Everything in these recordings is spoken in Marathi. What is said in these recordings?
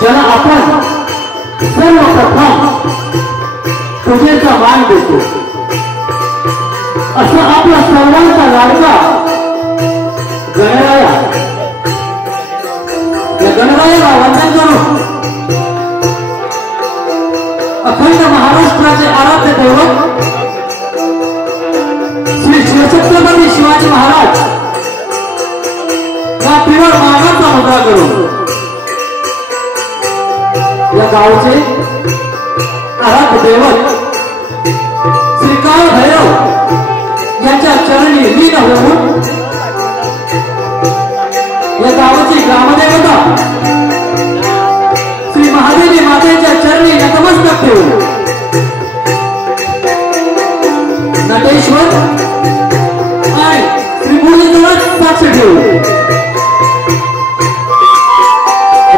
ज्याला आपण सर्वप्रथम पूजेचा मान देतो असा आपला सर्वांचा लाडका गणराया। या गणरायाला वंदन करून अखंड महाराष्ट्राचे आराध्य दैवत श्री शिवछत्रपती शिवाजी महाराज या पिवळ मानाचा मुद्रा करून या गावचे आराध्य दैवत श्री काळ भैरव यांच्या चरणी लीन होऊन या गावाची ग्रामदेवता श्री महादेवी मातेच्या चरणी नतमस्तक ठेवून नटेश्वर आणि श्री मूर्तीला साक्ष ठेवून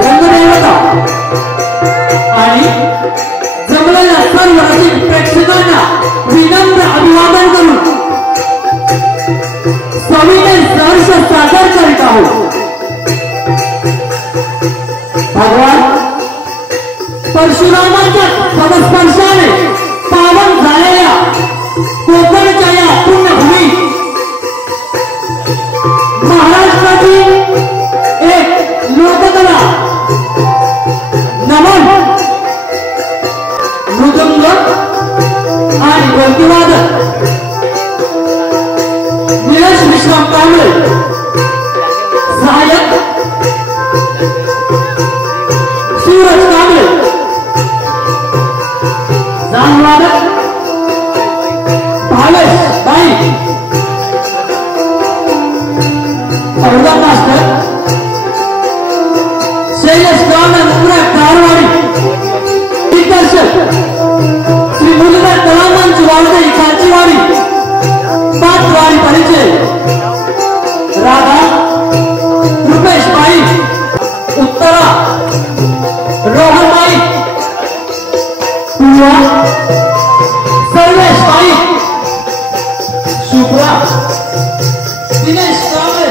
रंगदेवता आणि जमलेल्या सर्व रसिक प्रेक्षकांना विनम्र अभिवादन करून सविनय सहर्ष सादर करीत आहोत। भगवान परशुरामाच्या पदस्पर्शाने पावन झालेल्या कोकणच्या या पुण्यभूमी महाराष्ट्राची एक लोककला नमन मृदंग आणि ढोलकीवादन निलेश विश्राम कांबळे सहाय्यक सूरज कांबळे जानवादक भावेश बाई औरंगाबाद मास्टर शैलेश गावना नुकरा कारवाडी दिग्दर्शक श्री मुरलीधर कलामांची वावडे कांचीवाडी पाचवाडी परिचय राधा रुपेश बाई उत्तरा रोहन बाई पूर्वा सर्वेश बाई शुभ्रा दिनेश कांबळे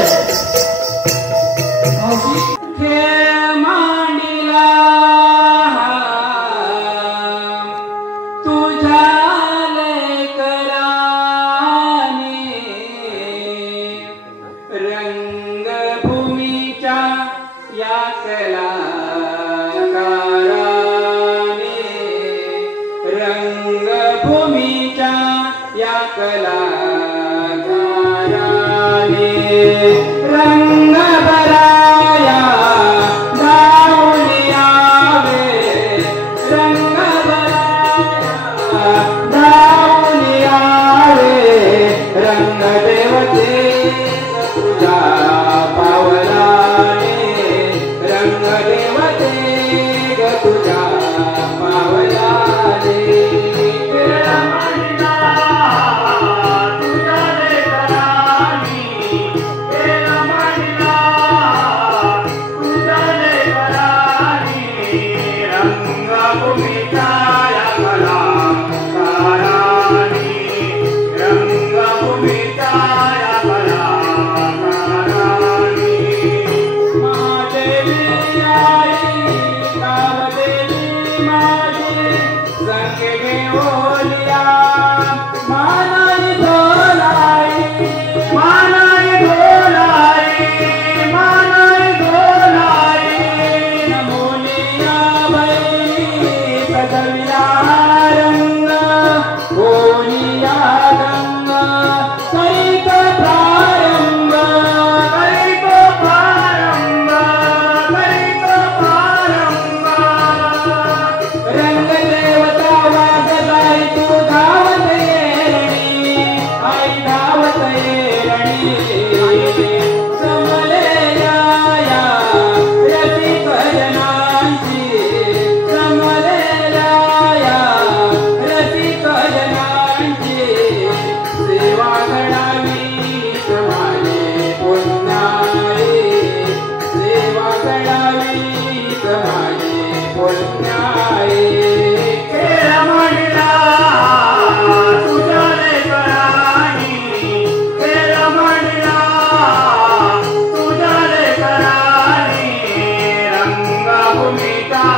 भूमिका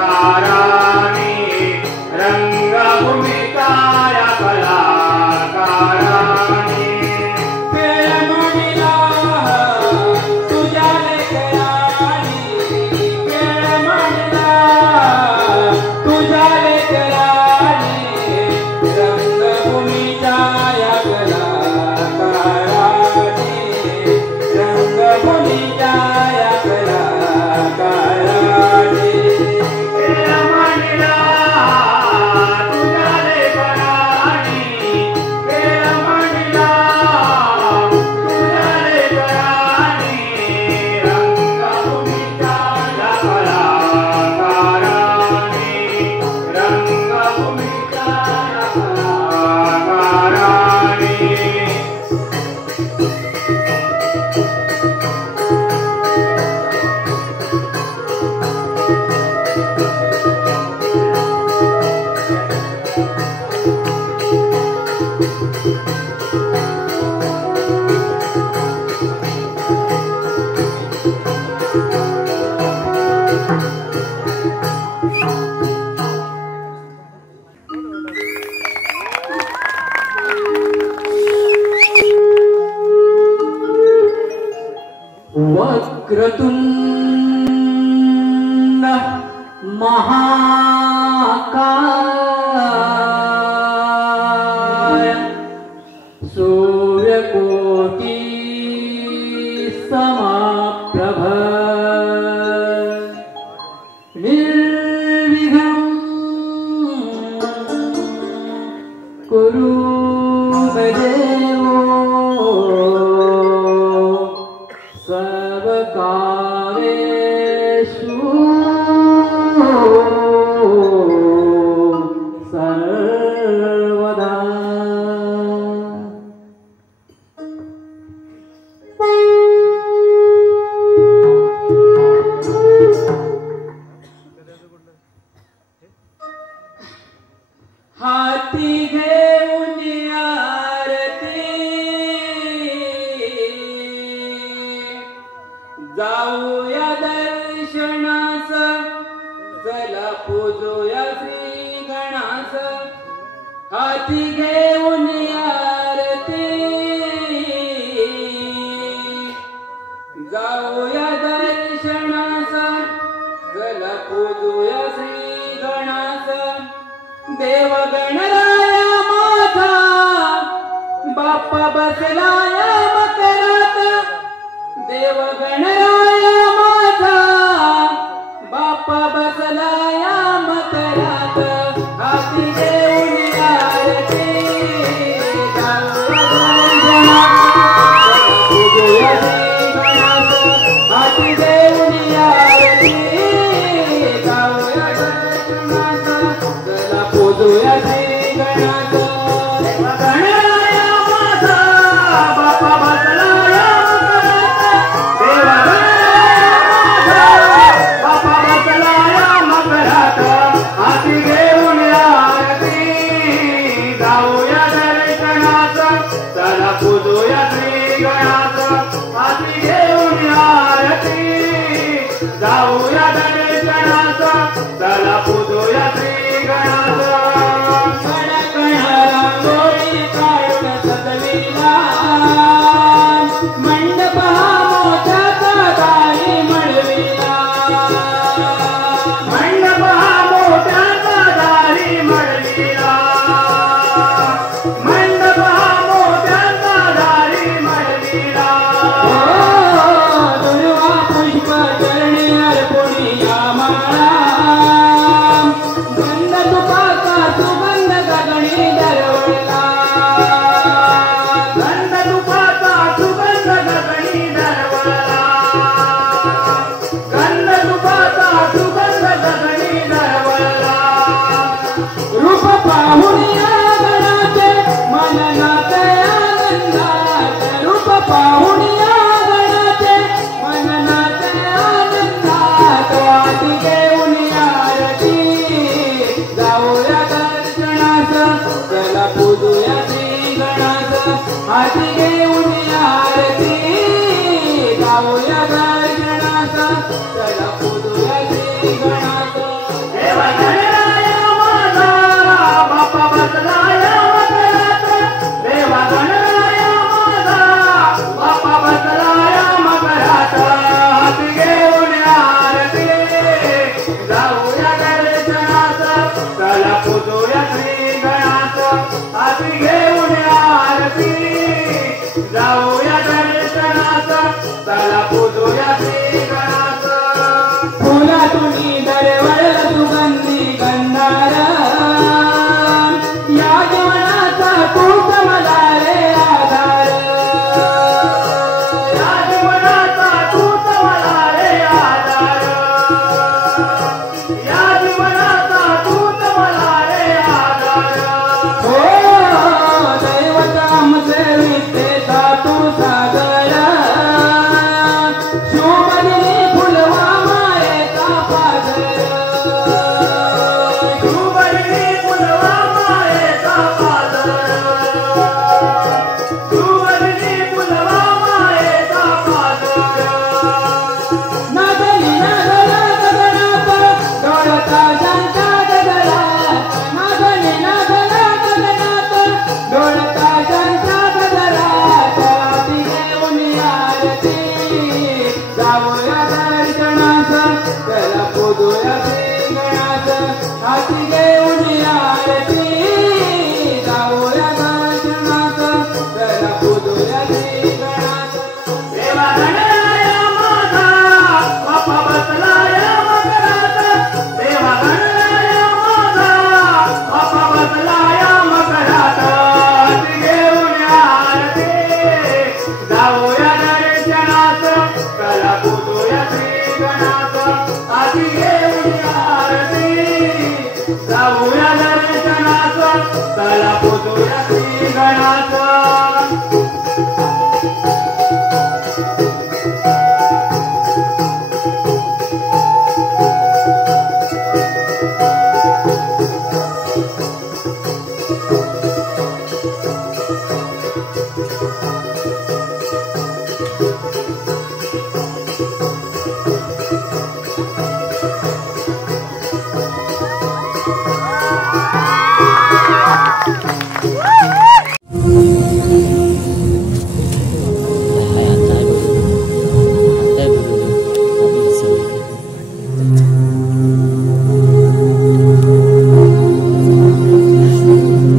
कलाकाराने रंगभूमीचा या कलाकाराने खेळ म्हणला तुझ्या लेकराने खेळ म्हणला तुझ्या लेकराने रंगभूमीच्या या कलाकाराने रंगभूमीच्या या कलाकाराने खेळ म्हणला तुझ्या लेकराने खेळ म्हणला तुझ्या लेकराने रंगभूमीच्या या कलाकाराने रंगभूमीच्या या कलाकाराने वक्रतुंड महाकाय सूर्यकोटि समप्रभ निर्विघ्नं कुरु मे देवो सर्वकार्येषु सर्वदा। हाती घेऊन आरती जाऊया दर्शनास चला पूजूया श्री गणास हाती घेऊन आरती जाऊया दर्शनास चला पूजूया श्री गणास देव गणराया माझा बाप्पा बसलाया मकरात देव गणराया माझा बाप्पा बसलाया मकरात हाती घेऊन आरती पूजूया श्री गणास हाती घेऊन आरती जाऊया दर्शनास चला पूजूया श्री गणास गणराया माझा बाप्पा बसलाया मकरात हाती घेऊन आरती जाऊया दर्शनास चला पूजूया श्री गणास हाती घेऊन आरती जाऊया दर्शनास चला पूजूया श्री गणास रांगोळी काढून सजविला मंडप हा मोठ्याचा दारी मळविला मंडप हा मोठ्याचा दारी मळविला मंडप हा मोठ्याचा दारी मळविला दुर्वा पुष्प चरणी अर्पुणी या माळा केवळ सुगंधी गंधार या जीवनाचा तूच मला रे आधार या जीवनाचा तूच मला रे आधार या जीवनाचा तूच मला रे आधार हो दैवत आमचे विठ्ठेचा तू सागर शुभदिनी फुलवा मायेचा पागर शुभदिनी फुलवा मायेचा पादर शुभदिनी फुलवा मायेचा पादर नागली नागला गगनात डोळता शंका गगनात नागली नागला गगनात डोळता शंका गगनात हाती घेऊन आरती जाऊया दर्शनास त्याला पोजूया श्री गणास हाती घेऊन आरती जाऊया दर्शनास त्याला पोजूया श्री गणास देवा गणराया माझा बाप्पा बसलाया मकरात देवा गणराया माझा बाप्पा बसलाया मकरात हाती घेऊन आरती जाऊया दर्शनास त्याला पोजूया श्री गणास हाती घेऊन आरती जाऊया दर्शनास त्याला पोजूया श्री गणास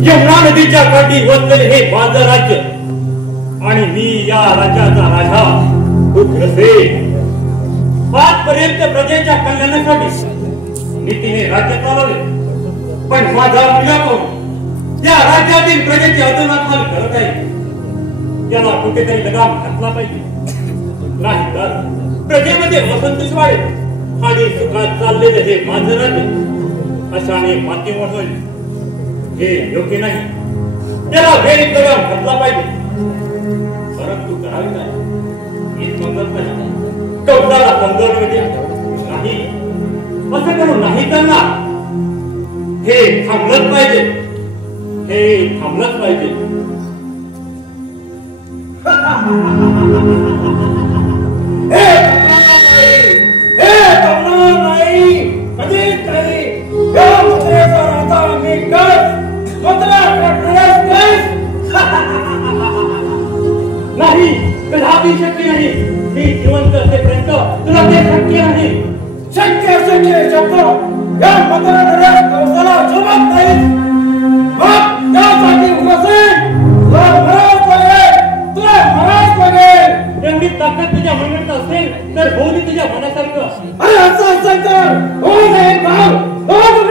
यमुना नदीच्या काठी वसलेले हे माझं राज्य आणि मी या राज्याचा राजा उग्रसेन आजपर्यंत प्रजेच्या कल्याणासाठी नीतीने राज्य चालवले पण माझा मुलगा कोण या राज्यातील प्रजेची अधोनाथान करत आहे याला कुठेतरी लगाम घातला पाहिजे नाही तर प्रजेमध्ये असंतोष वाढेल आणि सुखात चाललेले हे माझं राज्य अशाने मातीमोल होईल हे योग्य नाही त्याला वेळीत लगाम घातला पाहिजे परंतु करावे काय हीच मंगत नाही कौताला पंगरमध्ये नाही असं करू नाही त्यांना हे थांबलंच पाहिजे हे थांबलंच पाहिजे नाही कदापि शक्य नाही मी जिवंत असेपर्यंत तुला ते शक्य नाही शक्य शक्य शब्द या मतदाराला कौशला शोभत नाही मग त्यासाठी उगासेन तुला महाराज लागेल एवढी ताकद तुझ्या मनात असेल तर होऊ दे तुझ्या मनासारखं अरे असं असेल तर होऊ दे भाव होऊ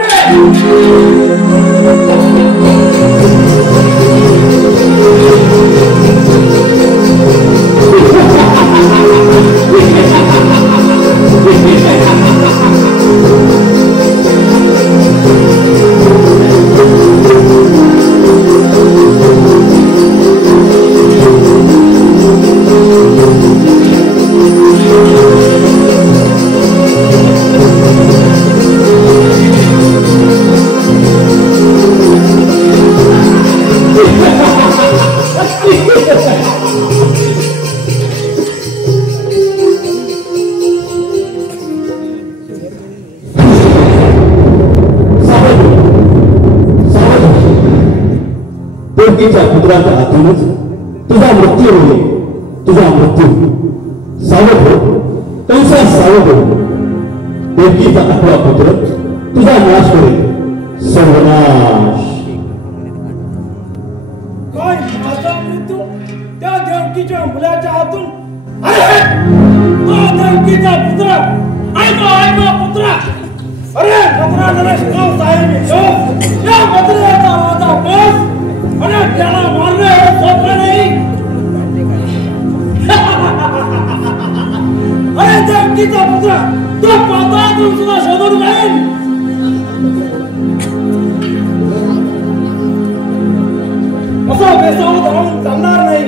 देवकीच्या पुत्राच्या हातूनच तुझा मृत्यू होईल तुझा मृत्यू सावध हो कंसा सावध हो देवकीचा आठवा पुत्र तुझा नाश करेल सर्वनाश काय माझा मृत्यू त्या देवकीच्या मुलाच्या हातून तो देवकीचा पुत्र ऐका पुत्र अरे मद्रा नरेश गाव साहेब येतो या मद्राचा माझा बस आणि त्याला मारणे हे सोपं नाही. अरे देवकीचा पुत्र तो पाताळातून सुद्धा शोधून जाईल. असा बेसावध राहून चालणार नाही.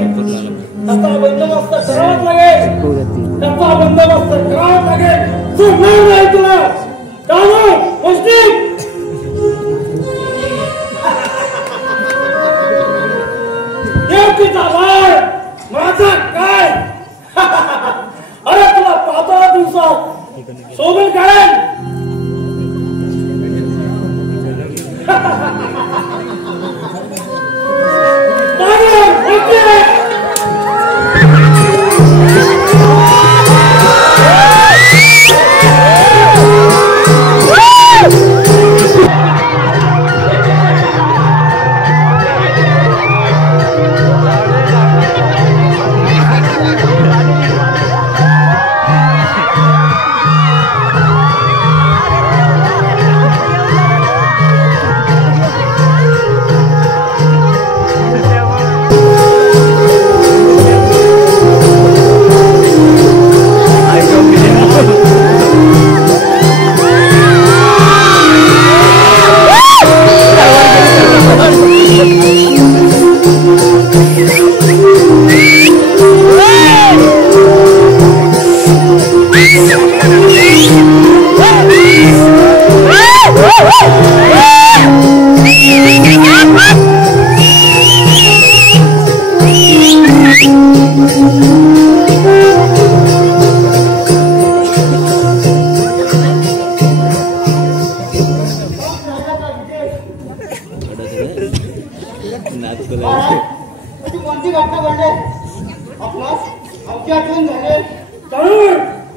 त्याचा बंदोबस्त करावाच लागेल. त्याचा बंदोबस्त करावाच लागेल. सोडणार नाही तुला. चालू पौष्टिक देवकीचा भार माझा काय. अरे तुला पाताळा दिवसात शोभेल काय.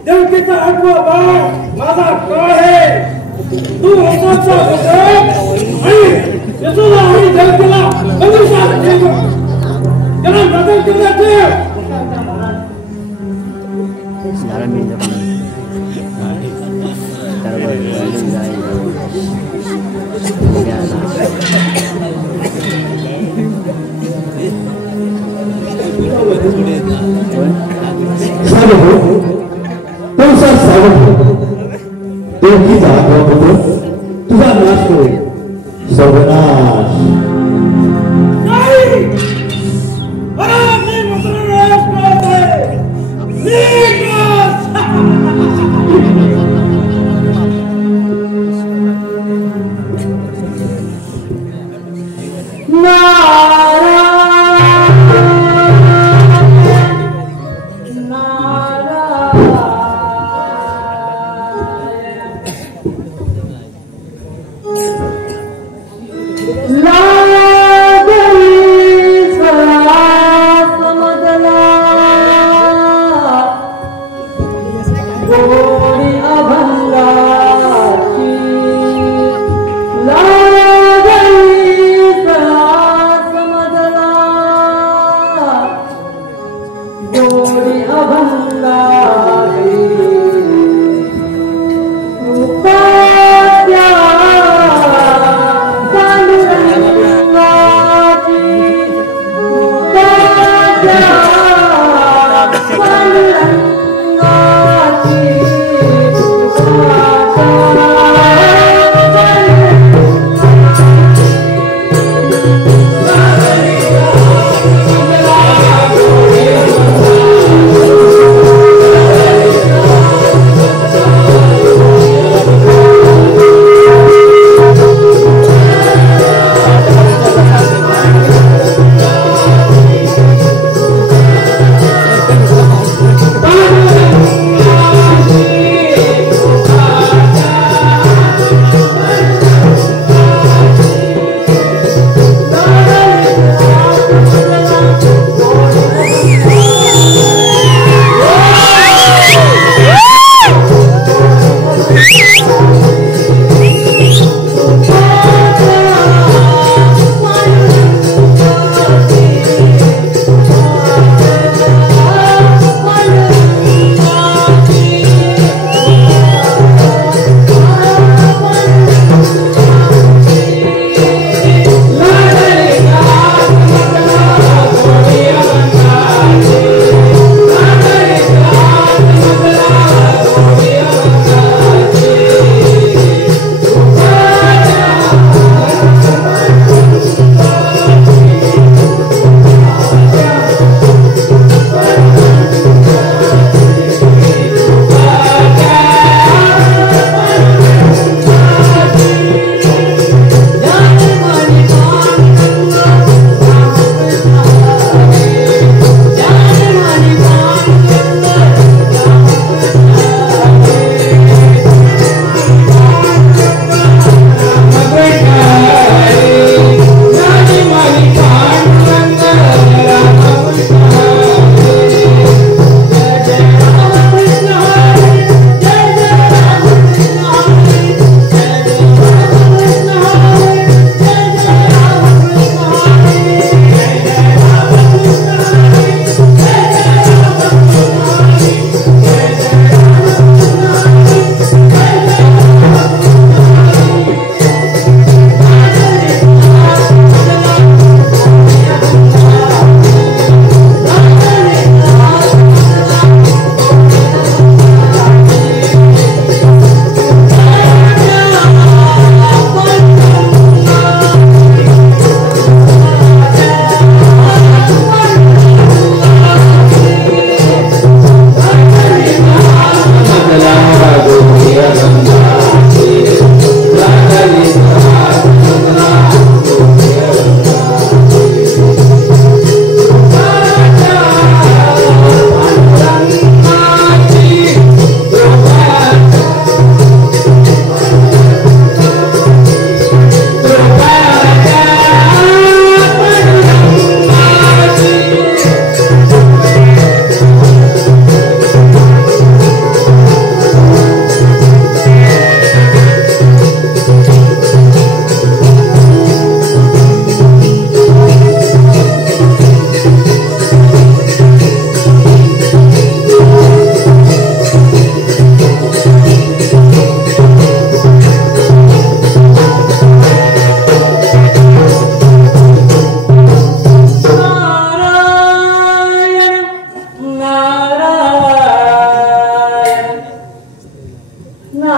देवकीचा आठवा बाळ माझा काळ आहे. तू असाचा आणि यशोदा आणि देवकीला बंदिशात ठेव. त्याला बदल केल्याचे देवकीचा आठवा पुत्र तुझा नाश होईल. सर्वनाश नाही. अरे मी मद्रास करतोय. La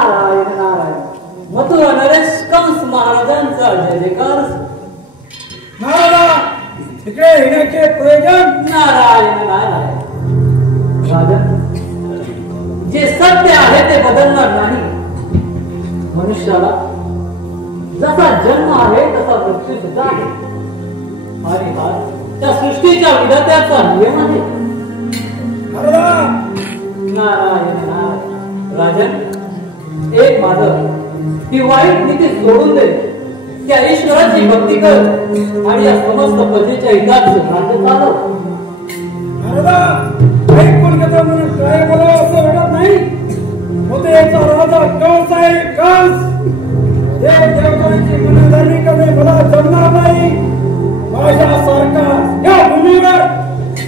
नारायण नारायण मथुरा नरेश कंस महाराजांचा जय जयकार महाराज इकडे येण्याचे प्रयोजन नारायण नारायण राजन जे सत्य आहे ते बदलणार नाही मनुष्याला जसा जन्म आहे तसा मृत्यू सुद्धा आहे आणि हा त्या सृष्टीच्या विधात्याचा नियम आहे महाराज नारायण नारायण राजन एक माझं ही वाईट नीती सोडून दे त्या ईश्वराची भक्ती कर आणि या समस्त प्रजेच्या हिताचे राज्य चालव महाराज ऐकून घेता म्हणून काय बोलावं असं वाटत नाही उदयाचा राजा कंस आहे कंस देव देवतांची मनधरणी करणे मला जमणार नाही माझ्यासारखा या भूमीवर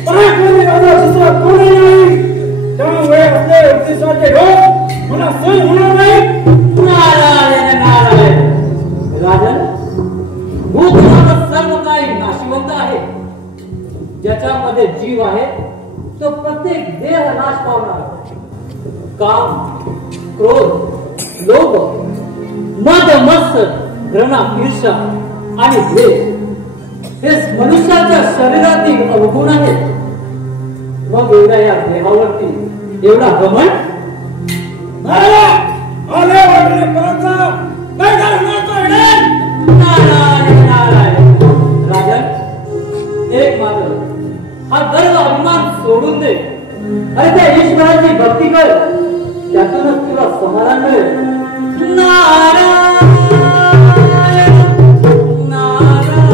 पराक्रमी राजा दुसरा कोणी नाही त्यामुळे आपले उपदेशाचे ढोक मला सहन होणार नाही नारायण नारायण राजन भूतमाता सर्व काही नाशिवंत आहे ज्याच्यामध्ये जीव आहे तो प्रत्येक देह नाश पावणार काम क्रोध लोभ मद मत्सर घृणा ईर्षा आणि द्वेष हे मनुष्याच्या शरीरातील अवगुण आहेत मग एवढ्या या देहावरती एवढा घमंड आले वाटले परत काय करणार नारायण नारायण राजन एक मात्र हा गर्व अभिमान सोडून दे आणि त्या ईश्वराची भक्ती कर त्यातूनच तुला समाधान मिळेल नारायण नारायण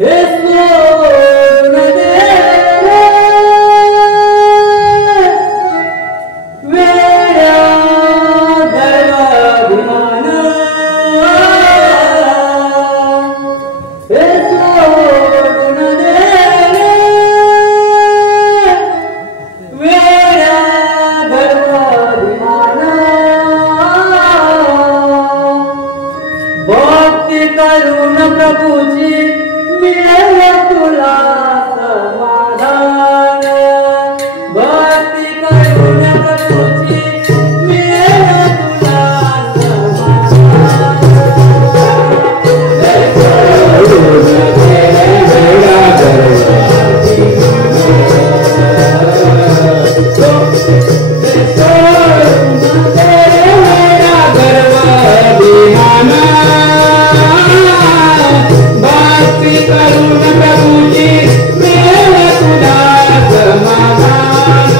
हे सोडून दे करुण प्रभुजी मिळेल तुला समाधान भक्ती करुण प्रभुजी मिळेल तुला करुण प्रभुजी मिळेल तुला समाधान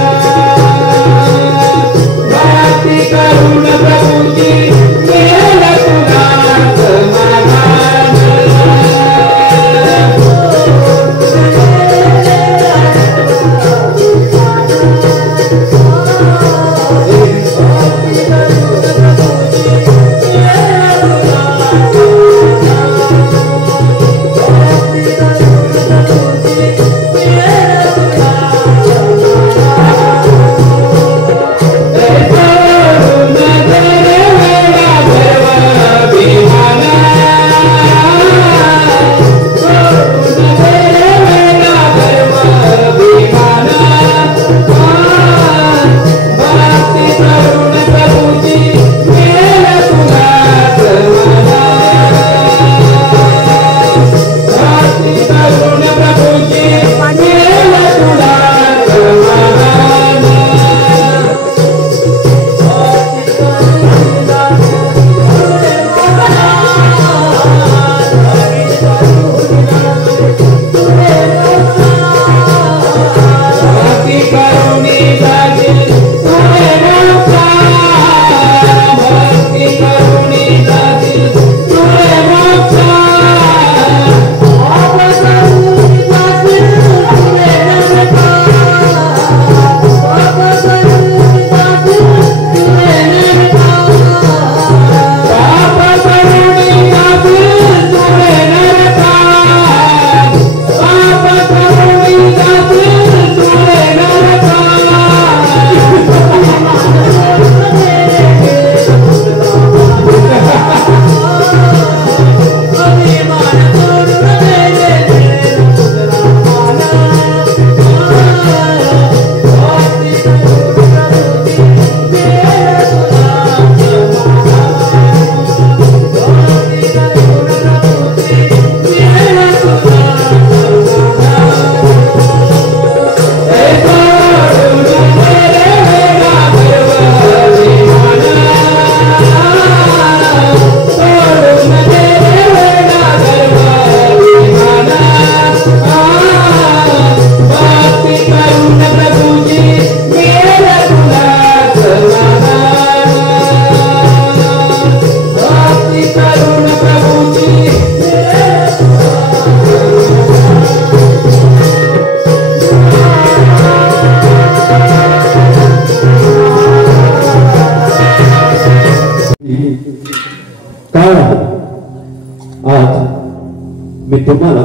मी तुम्हाला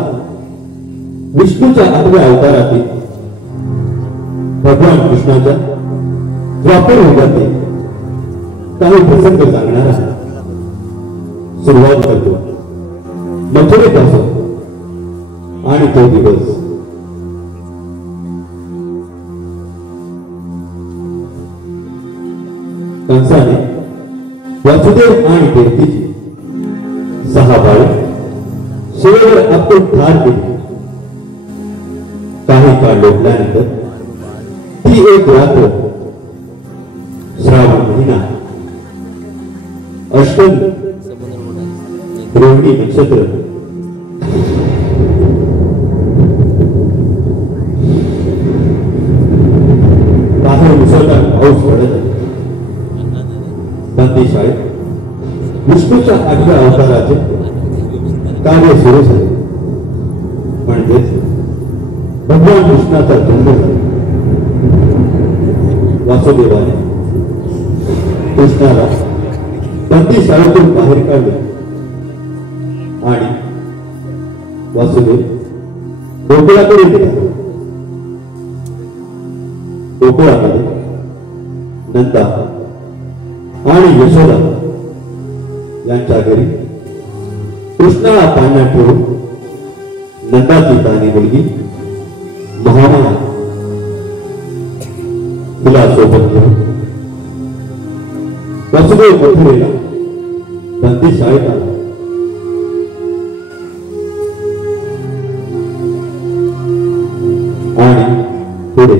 विष्णूच्या 8व्या अवतारातील भगवान कृष्णाच्या द्वापर युगातील काही प्रसंग सांगणार आहे. सुरुवात करतो मथुरेपासून आणि तो दिवस. कंसाने वासुदेव आणि देवकीची 6 बाळे शिवेवर आपली ठार केली. काही काळ लोटल्यानंतर ती एक रात्र श्रावण महिना अष्टमी रोहिणी नक्षत्र बाहेर मुसळधार पाऊस पडत आहे. गांधी शाळेत विष्णूच्या 8व्या अवताराचे कार्य सुरू झाले. म्हणजेच भगवान कृष्णाचा जन्म झाला. वासुदेवाने कृष्णाला बंदी शाळेतून बाहेर काढले आणि वासुदेव गोकुळाकडे गेला. गोकुळामध्ये नंदा आणि यशोदा यांच्या घरी कृष्णाला पाण्यात ठेवून नंदाची तानी मुलगी महामाया तिला सोबत घेऊन वासुदेव मथुरेला बंदी शाळेत आला. आणि पुढे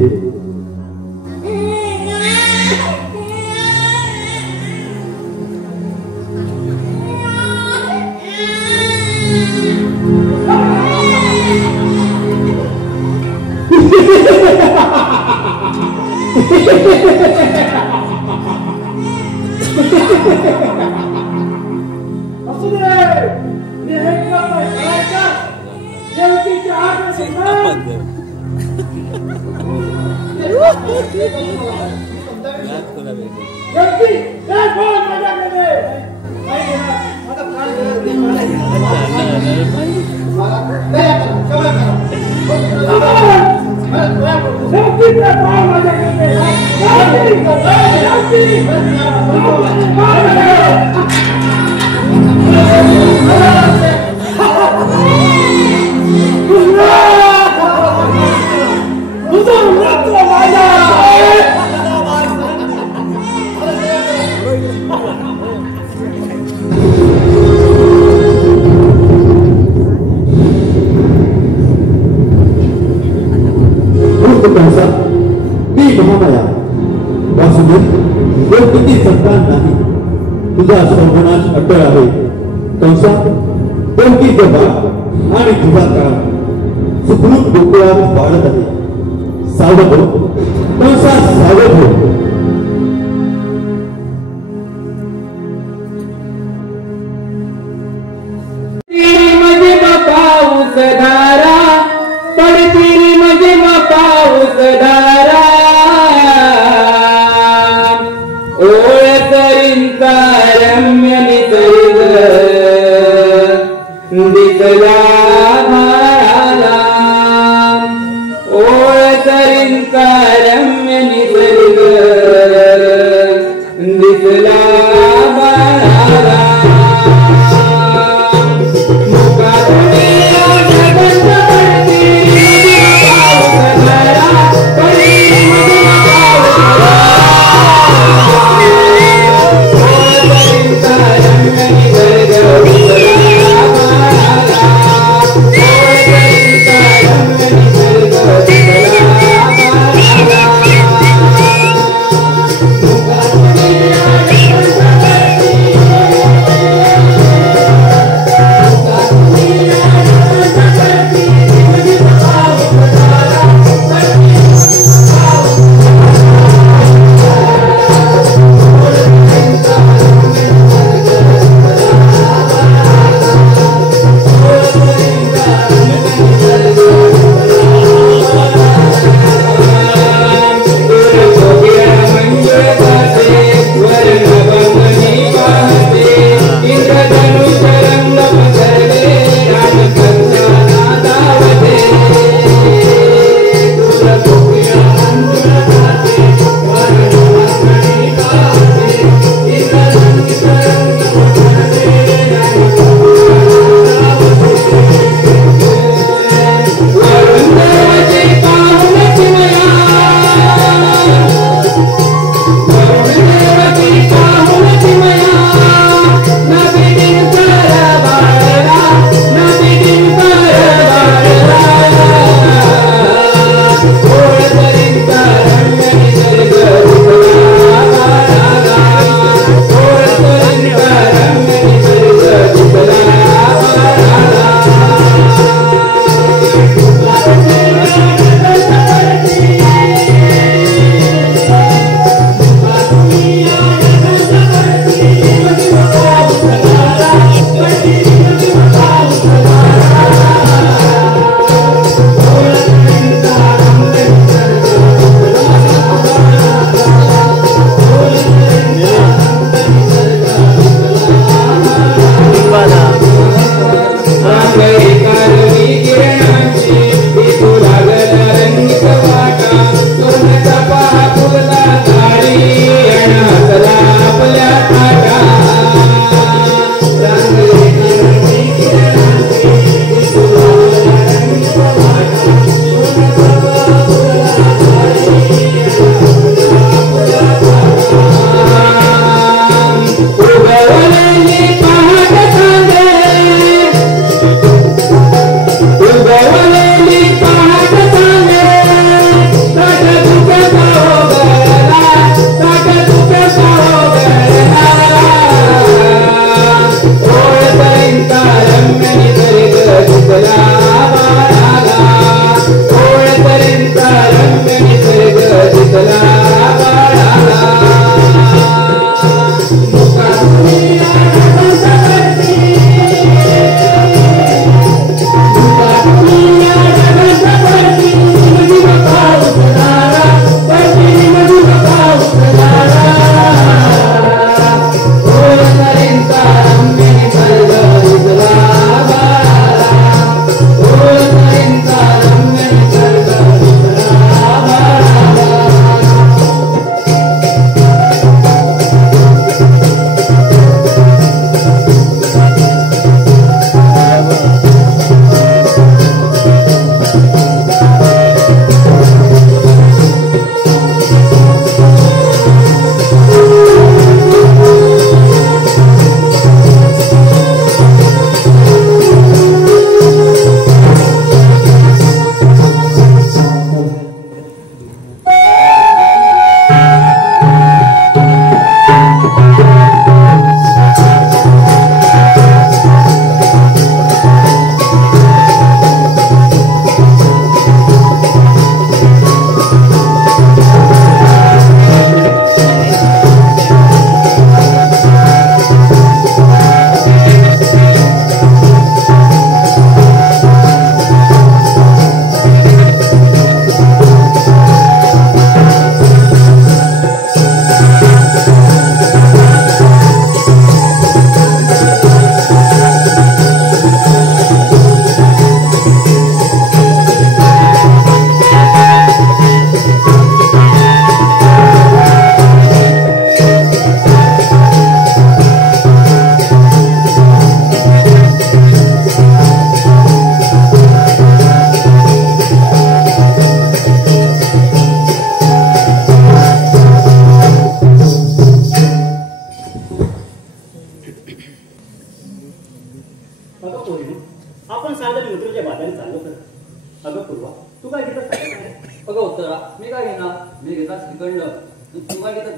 तुझा सर्वनाश अटळ आहे. कंसा देवकीचे बाळ आणि तुझा काळ सुखरूप गोकुळात वाढत आहे. सावध हो कंसा, सावध हो. पाऊस धारा पडती म्हणजे पाऊस धारा रम्य निसर्ग दिसला भाळाला ओळखरींचा रम्य निसर्ग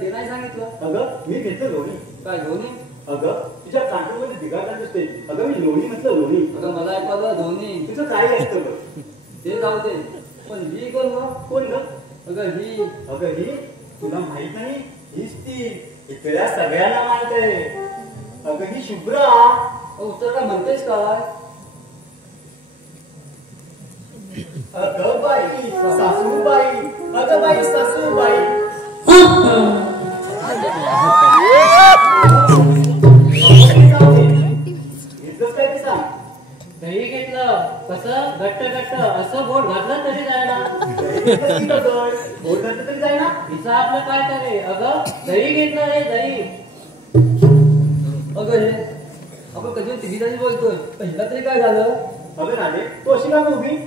हे नाही सांगितलं. अगं मी घेतलं लोणी. काय धोनी? अगं तुझ्या कांटोमध्ये बिघाडला दिसते. अगं मी लोणी म्हटलं लोणी. अगं मला ऐकवलं धोनी. तुझं काय असतं गं? ते जाऊ दे, पण ही कोण ग? कोण ग? अगं ही. अगं ही तुला माहित नाही? हीच ती इथल्या सगळ्यांना मानते. अगं ही शुभ्रा. उत्तर काय म्हणतेस काय? अगं बाई सासूबाई. अगं बाई सासूबाई. इथलंच काय ते सांग. दही घेतलं कसं घट्ट घट्ट असं बोट घातलं तरी जायला. बोट घातलं तरी जाय ना. हिचं आपलं काय तरी. अगं दही घेतलं रे दही. अगं हे आपण कधी तिघीजणी बोलतोय, पहिला तरी काय झालं? अगं राधे तू अशी का उभी?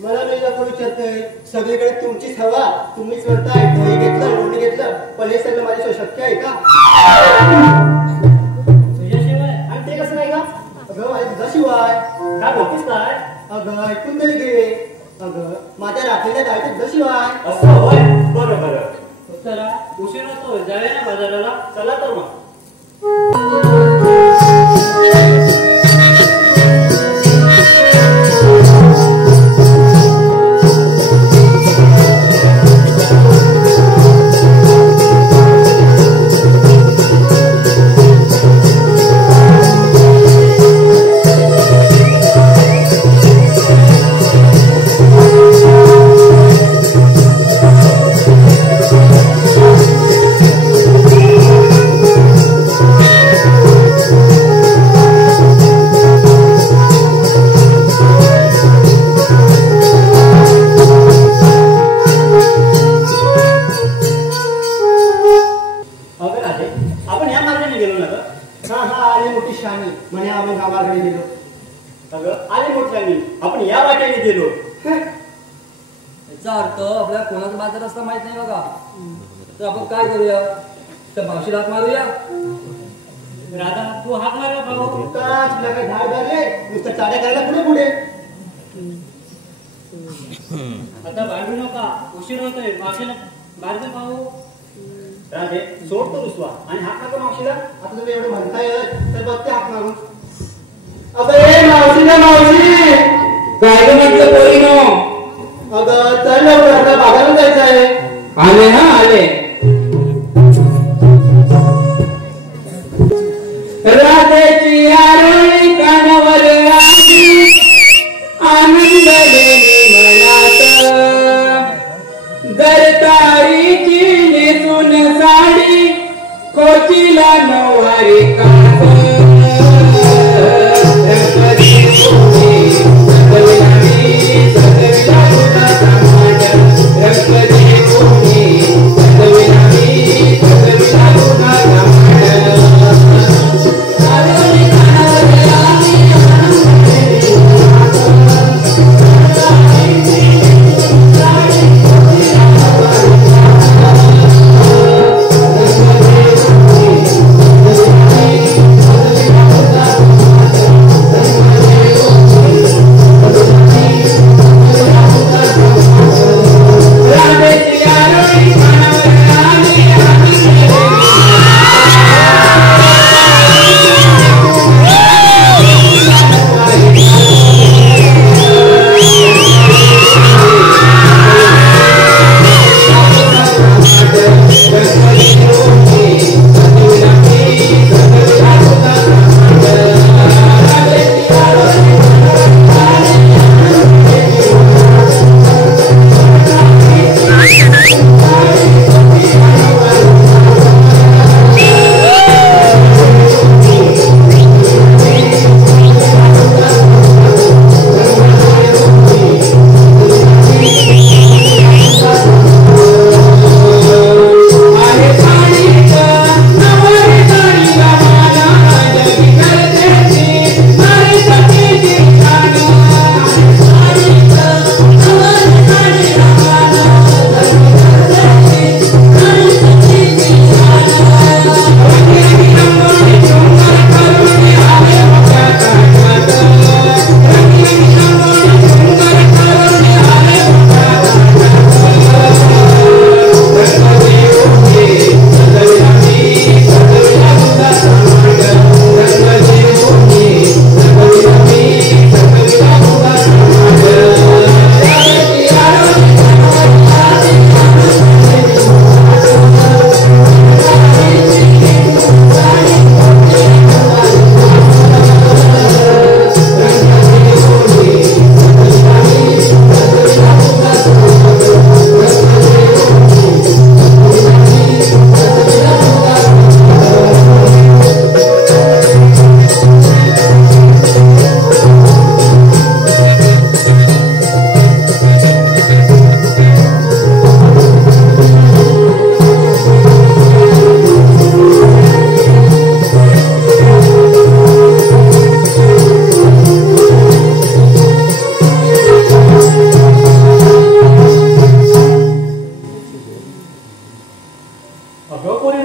मला नाही दाखवू विचारतोय. सगळीकडे तुमचीच हवा, तुम्हीच म्हणताय दही घेतलं लोणी घेतलं, पण हे सगळं माझ्याशिवाय शक्य आहे का? तुझ्याशिवाय? आणि ते कसं नाही का? अगं माझ्या दुधाशिवाय. काय बोलतीस काय? अगं ऐकून तरी घे. अगं माझ्या राखलेल्या गायच्या दुधाशिवाय. असं होय. बरं बरं उत्तरा उशीर होतोय, जाऊया ना बाजाराला. चला तर मग. आपण या वाटेने गेलो. याचा अर्थ आपल्याला कोणाचा बाजार असता माहित नाही बघा. तर आपण काय करूया, त्या मावशीला हात मारूया. राधा तू हात मार भाऊ. तुला काय झाड धरले नुसतं चाड्या करायला पुढे पुढे. आता भांडू नका, उशीर होतोय. मावशीला मारते भाऊ. राधे सोड तो रुसवा आणि हात नका मावशीला. आता तुम्ही एवढं म्हणताय तर बघते हात मारून. अबे मावशी ना मावशी. काय ग म्हटलं पोरीनो? अगं चल लवकर, आता बाजारात जायचं आहे. आले ना आले. राधेची आरळी कानावर आली, आनंद लेणी मनात. दरतारीची नेसून साडी, कोचीला नऊवारी काठ.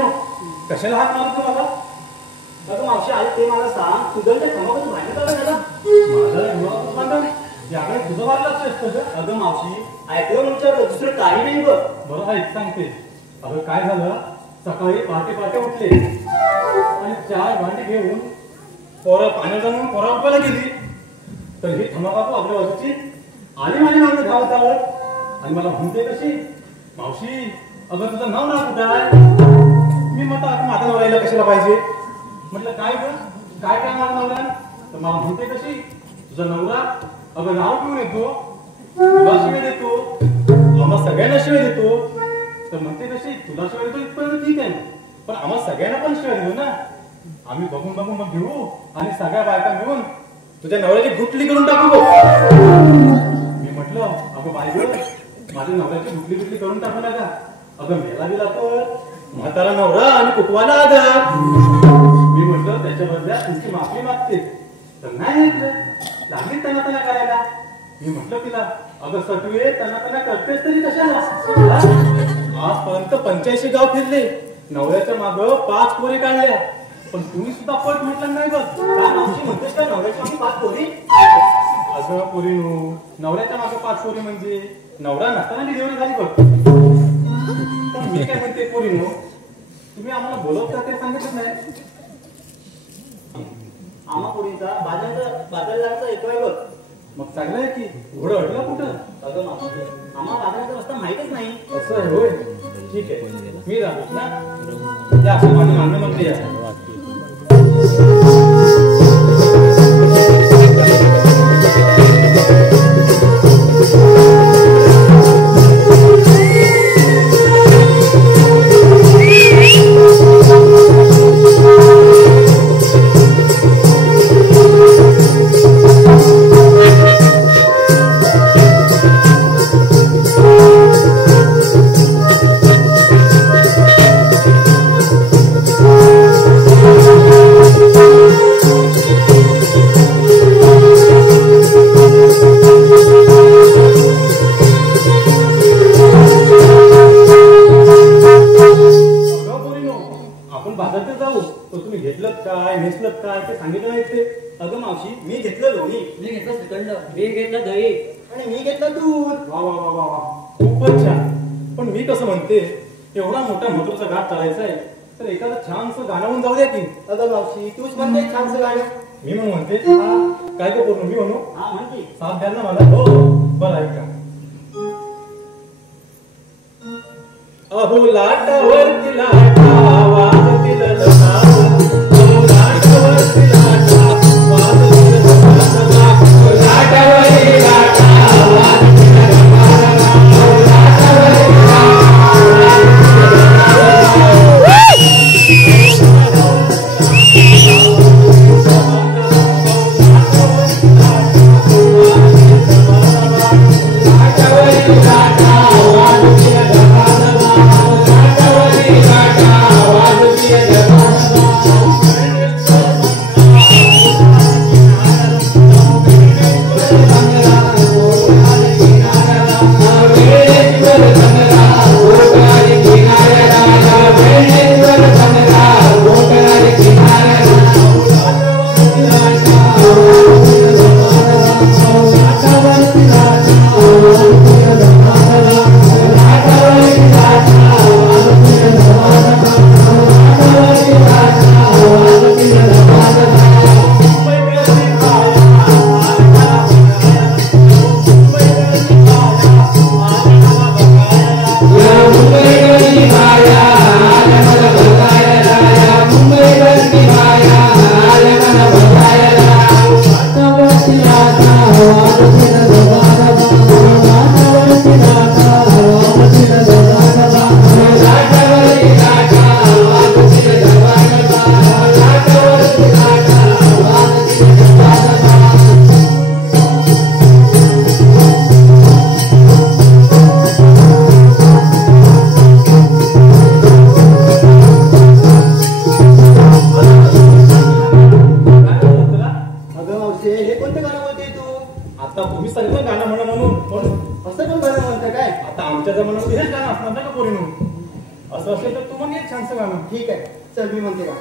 नो कशाला हात मारत तू मला? अगं मावशी आई ते मला सांग तुझं ते खमाबद्दल भांडण झालं झालं माझा विवाह भांडण याकडे तुझं वाढलं असतं का? अगं मावशी ऐकलं म्हणून दुसरं काही नाही बघ. बरं ऐक सांगते. अगं काय झालं, सकाळी पहाटे उठले आणि 4 भांडी घेऊन पोरं पाण्यात जाऊन पोरा उपायला गेली. तर ही थमाकापू आपल्या बाजूची आली माझी मागं धावत धावत आणि मला म्हणते कशी, मावशी अगं तुझं नाव ना कुठं आहे? मी म्हटलं आता माझ्या नवऱ्याला कशाला पाहिजे? म्हटलं काय ग काय काय माझा नवरा? तर मला म्हणते कशी, तुझा नवरा अगं नाव घेऊन येतो, तुला शिवाय देतो, आम्हा सगळ्यांना शिवाय देतो. तर म्हणते कशी, तुला शिवाय देतो इथपर्यंत ठीक आहे, पण आम्हा सगळ्यांना पण शिवाय देऊ ना. आम्ही बघून मग घेऊ आणि सगळ्या बायका मिळून तुझ्या नवऱ्याची गुटली करून टाकू बघ. मी म्हटलं अगं बाय ग, माझ्या नवऱ्याची गुटली करून टाकू नका. अगं मेला गेला तर म्हातारा नवरा आणि कुटवाला आधार. मी म्हटलं त्याच्या बदल्यात तुमची माफी मागते. तर नाही ऐकलं, लागली तना करायला. मी म्हटलं तिला अगं सटवे तना करतेस तरी कशाला? आजपर्यंत 85 गाव फिरले, नवऱ्याच्या माग 5 पोरी काढल्या, पण तुम्ही सुद्धा पट म्हटलं नाही बघ. काय मावशी म्हणतेस का नवऱ्याची मागे 5 पोरी? अगं पोरीनो, नवऱ्याच्या मागे 5 पोरी म्हणजे नवरा नसताना डिलिव्हरी झाली बघ. पण मी काय म्हणते पोरीनो, तुम्ही आम्हाला बोलवता ते सांगितलं नाही. आम्हा पोरींचा बाजार जायचा येतोय बघ. मग चांगलं आहे की, घोडं अडलं कुठं? अगं मावशी आम्हाला बाजाराचा रस्ता माहितच नाही. असं आहे होय, ठीक आहे मी राहतो ना. या असं माझ्या मान्यमध्ये या. अगं मावशी मी घेतलं लोणी, मी घेतलं श्रीखंड, मी घेतलं दही आणि मी घेतलं दूध. वा वा वा वा वा, खूपच छान. पण मी कसं म्हणते, एवढा मोठा मोटरचा घाट चालायचा आहे तर एखादं छानसं गाणं होऊन जाऊ द्या की. अगं मावशी तूच म्हणते छानसं गाणं. मी मग म्हणते काय का पूर्ण मी म्हणू? हा म्हणते. साथ द्याल ना मला? हो बरं ऐका. अहो लाटावरती लाटा वाजतील लता, अहो लाटावरती लाटा वाजतील लता, लाटावरती लाटा वाजतील लता, अहो लाटावरती असं असेल तर तू म्हणजे एक छानसं गाणं. ठीक आहे, चल मी म्हणते का.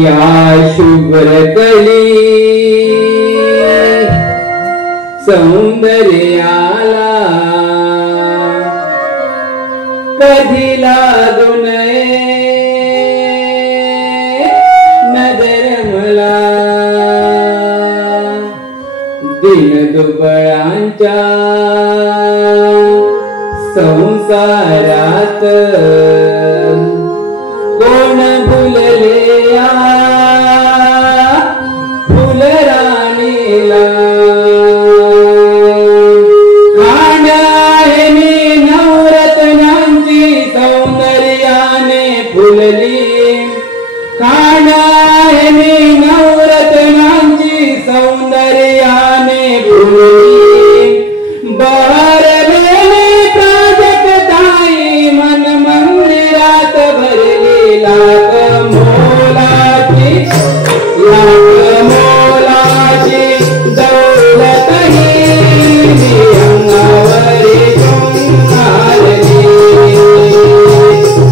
या शुभ्रकली सौंदर्याला कधी लागू नये नजर मला दिनदुबळांच्या संसारात कोण भुलले या फुलराणीला कांड्याने नवरत्नांची सौंदर्याने फुलली कांड्याने नवरत्नांची सौंदर्याने फुलली बहरलेली प्राजक्ताई मन मंदिरात भरली लाख मोलाची दौलत ही अंगावरी चुंगारली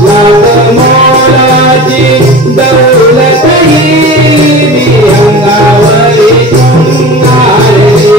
लाख मोलाची दौलत ही अंगावरी चुंगारली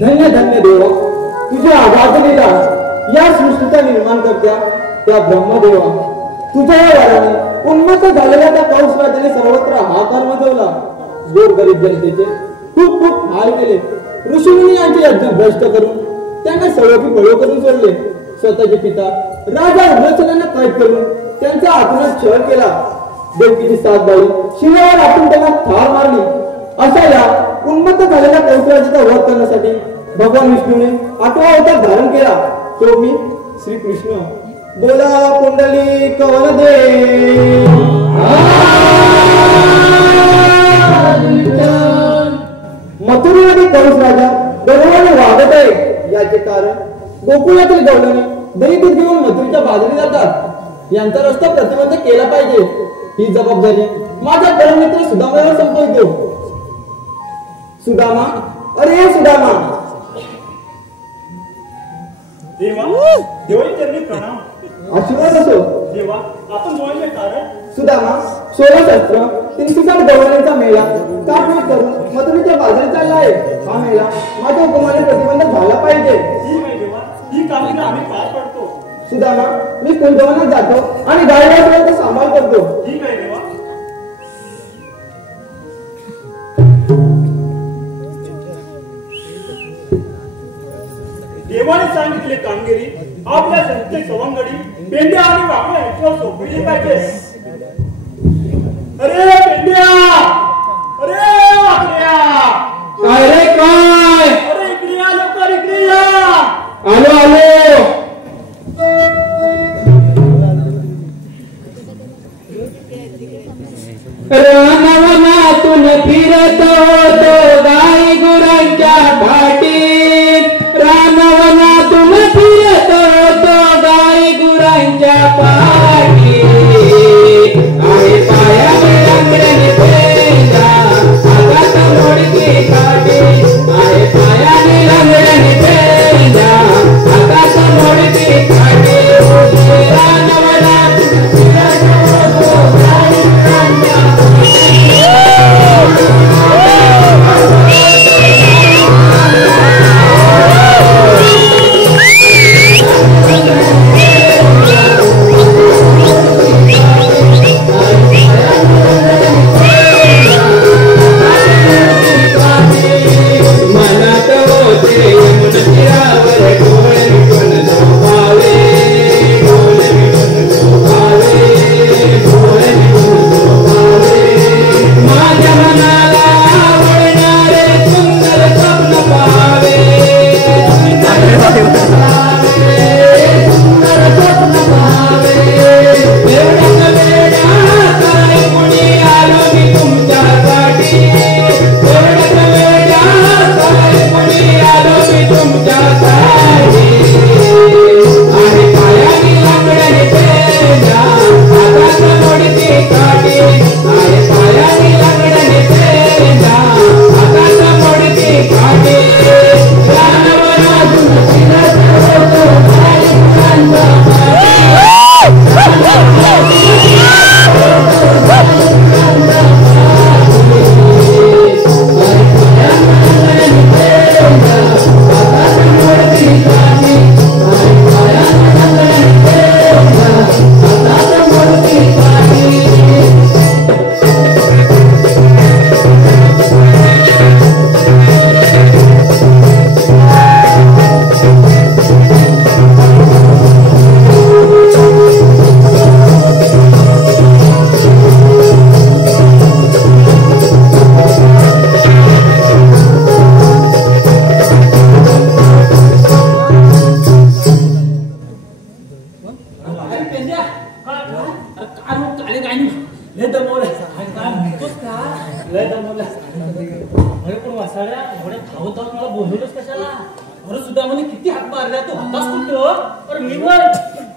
धन्य धन्य देवा, तुझ्या आराधनेला या सृष्टीचा निर्माण करत्या त्या ब्रह्मदेवा, तुझ्या या वराने उन्मत्त झालेल्या त्या पाऊस राजाने सर्वत्र हाकार मजवला. गोरगरीब जनतेचे खूप खूप हाल केले. ऋषीमुनी यांचे यज्ञ भ्रष्ट करून त्यांना सळोकी पळो करून सोडले. स्वतःचे पिता राजा उग्रसेनांना कैद करून त्यांचा आत्महत्या छळ केला. देवकीची सात बाई शिलावर आपण त्यांना ठार मारली. अशा या उन्मत्त झालेल्या कंसराजाचा वध करण्यासाठी भगवान विष्णूने 8वा अवतार धारण केला. तो मी श्रीकृष्ण. बोला कुंडली कवन दे. मथुरेमध्ये कंस राजा गर्वाने वागत आहे. याचे कारण गोकुळातील गवळणी दही दूध घेऊन मथुरेच्या बाजारी जातात. यांचा रस्ता प्रतिबंध केला पाहिजे. ही जबाबदारी माझा परममित्र सुदामाला संपवतो. सुदामा, अरे सुदामा. देवा, देवाची चरणी प्रणाम. आशीर्वाद असो. देवा, आपण बोलले कारण सुदामा, 16 शस्त्र 360 गवळणीचा मेळा काटमाट करून मथुरेच्या बाजारी चालला आहे. हा मेळा माझ्या हुकुमाने प्रतिबंध झाला पाहिजे. ठीक आहे देवा, ही कामगिरी आम्ही पार पडतो. सुदामा, मी कुंजवनात जातो आणि गायवासरांचा सांभाळ करतो. ठीक आहे देवा. देवाने सांगितले कामगिरी आपल्या संस्थेत सवंगडी पेंड्या आणि वाकड्या यांच्यावर सोपविली पाहिजे. अरे पेंड्या, अरे वाकड्या, काय रे काय? अरे इकडे या लवकर, इकडे या. आलो आलो. रानवनातून फिरतो तो गाई गुरांच्या पाठीत. रानवनातून फिरतो तो गाई गुरांच्या पाठीत. आहे पायावर अंगड्याने पेंडा, हातात मोडकी काठी. आहे पायाने अंगड्याने पेंडा, हातात मोडकी काठी. रानवनातून फिरतो तो गाई गुरांच्या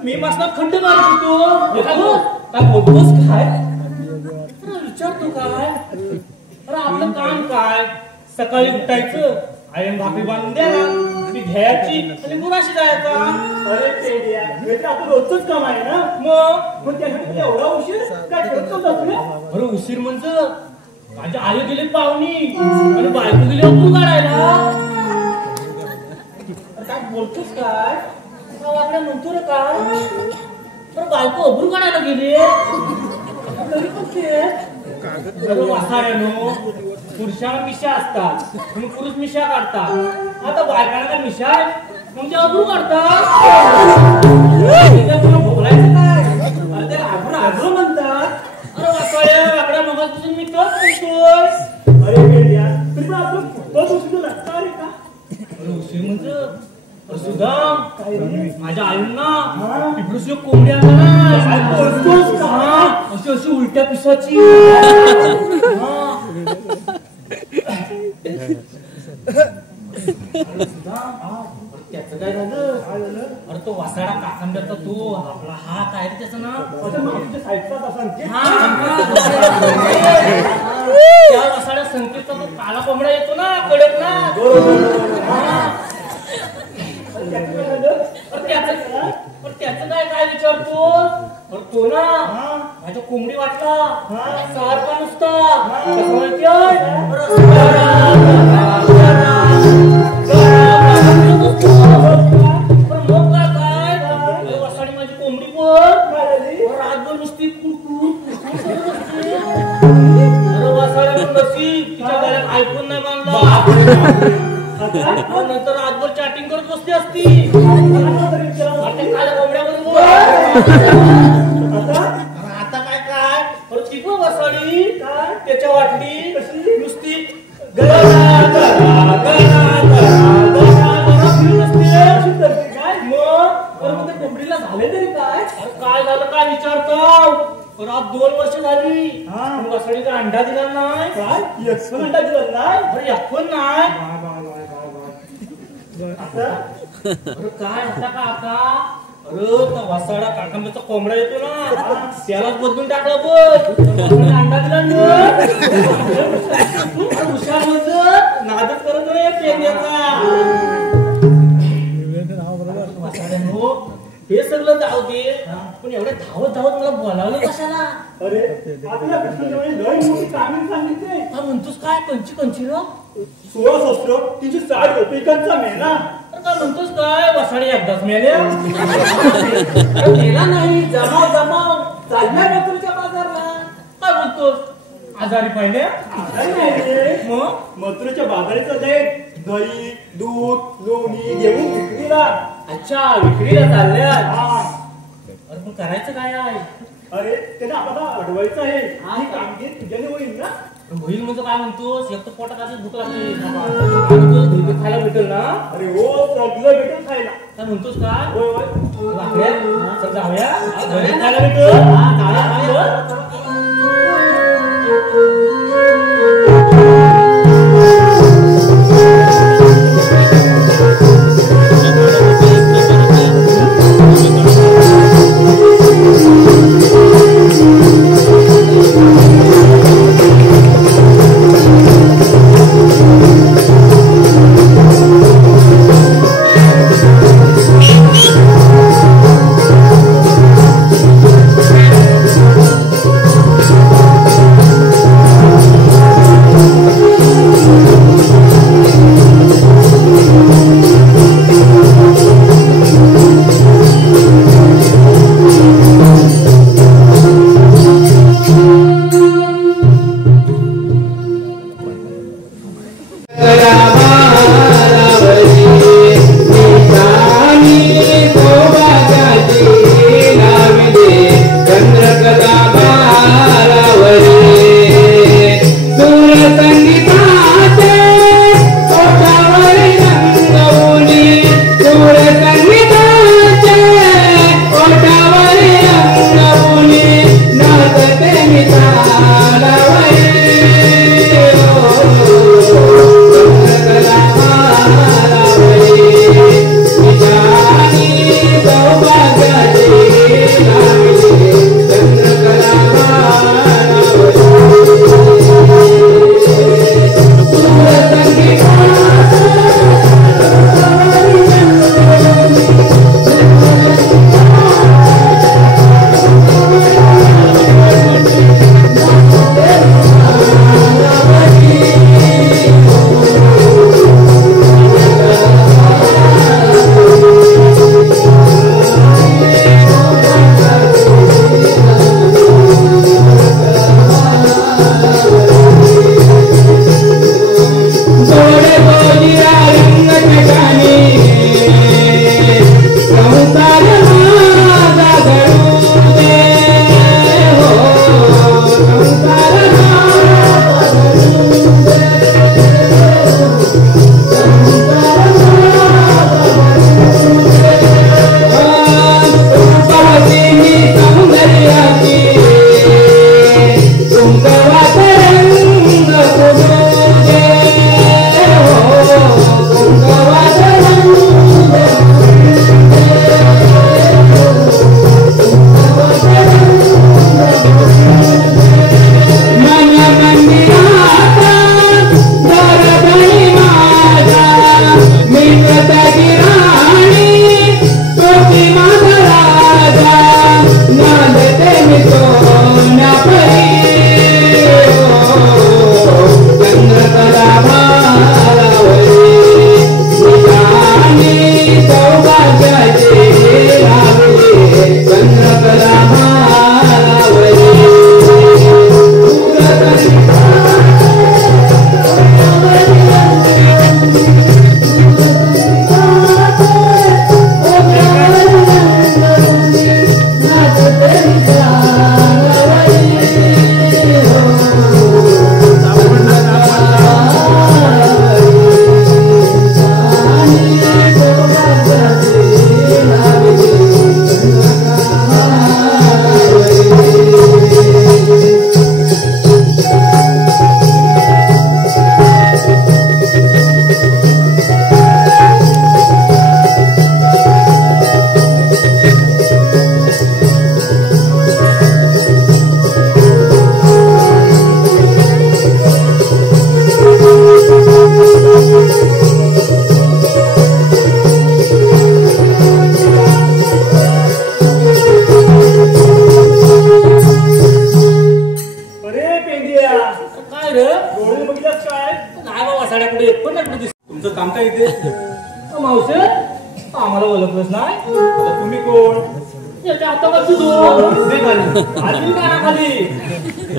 मी मासला खंड मारत होतो. काय बोलतोस काय? विचारतो काय? अरे आपलं काम काय? सकाळी उठायचं, आयन भाकरी बांधून द्यायला, ती घ्यायची आणि गुराशी जायचा. अरे पेंड्या, हे तर आपलं रोजच काम आहे ना. मग त्यासाठी एवढा उशीर काय करत जातो ना? अरे उशीर म्हणजे माझ्या आई गेली पाहुणी आणि बायको गेली अपूर काढायला. म्हणतोस काय वाकडे म्हणतो रे काय पण बायको अब्रू काढायला गेली तरी पण ते वासाड्यानो पुरुषाला मिशा असतात म्हणून पुरुष मिशा काढतात आता बायकांना मिशा आहे मग ते अब्रू काढतात बोलायचं काय अरे ते अब्रू म्हणतात अरे वासाड्या वाकड्या मगापासून मी तोच म्हणतोय अरे बेड्या तरी पण आपलं तोच उशीर लागता रे का अरे उशीर म्हणजे सुद्धा माझ्या आईंना पिपळूची कोंबडी आणला अशी अशी उलट्या पिसाची त्याचं काय झालं अरे तो वासाडा काकांब्याचा तो आपला हात आहे रे त्याचं नाव त्या वासाड्या संकेतचा तो काला कोंबडा येतो ना कडक ना त्याचं काय विचारतो तो ना माझ्या कोंबडी वाटला सारखा नुसता मग काय वासाडी माझी कोंबडी पण रातभर नुसती वासाड्या तिच्या गळ्यात ऐकून नाही बांधला नंतर रातभर चॅटिंग करत बसली असती आता काय ती पण वसाडी त्याच्या वाटली नुसती कोंबडीला झाले तरी काय झालं काय विचारतो रात 2 वर्ष झाली वसाडीचा अंडा दिला नाही काय अंडा दिला नाही अरे पण नाही अरे काय आता का आता अरे वासाडा काकांब्याचा कोंबडा येतो ना त्यालाच बदलून टाकला बघ अंडा दिला हुशार म्हणजे नादच करत रे पेंड्याचा वासाड्यानो हे सगळं जाऊ दे पण एवढे धावत मला बोलावलं कशाला अरे आपल्या म्हणतोस काय कंची र 16 शस्त्र 360 रुपयांचा मेला काय म्हणतोस काय वसाडी एकदाच मिळाल्या मेला नाही जमाव चालल्या का तुमच्या बाजारला काय म्हणतोस आजारी पाहिले मग मथुरेच्या बाजारीचा देत दही दूध लोणी घेऊन विक्रीला अच्छा विक्रीला चालल्या अरे पण करायचं काय आहे अरे त्याने आपल्याला अडवायचं आहे ही कामगिरी तुझ्याने होईल ना होईल म्हणजे काय म्हणतोस एक तर पोटात आधीच भूक लागली खायला भेटेल ना अरे हो सगळं भेटेल खायला काय म्हणतोस काय होय चल जाऊया खायला भेटेल मावशी आम्हाला ओळखलंच नाही. आता तुम्ही कोण? त्याच्या हाताखालचं दोन आधी कानाखाली,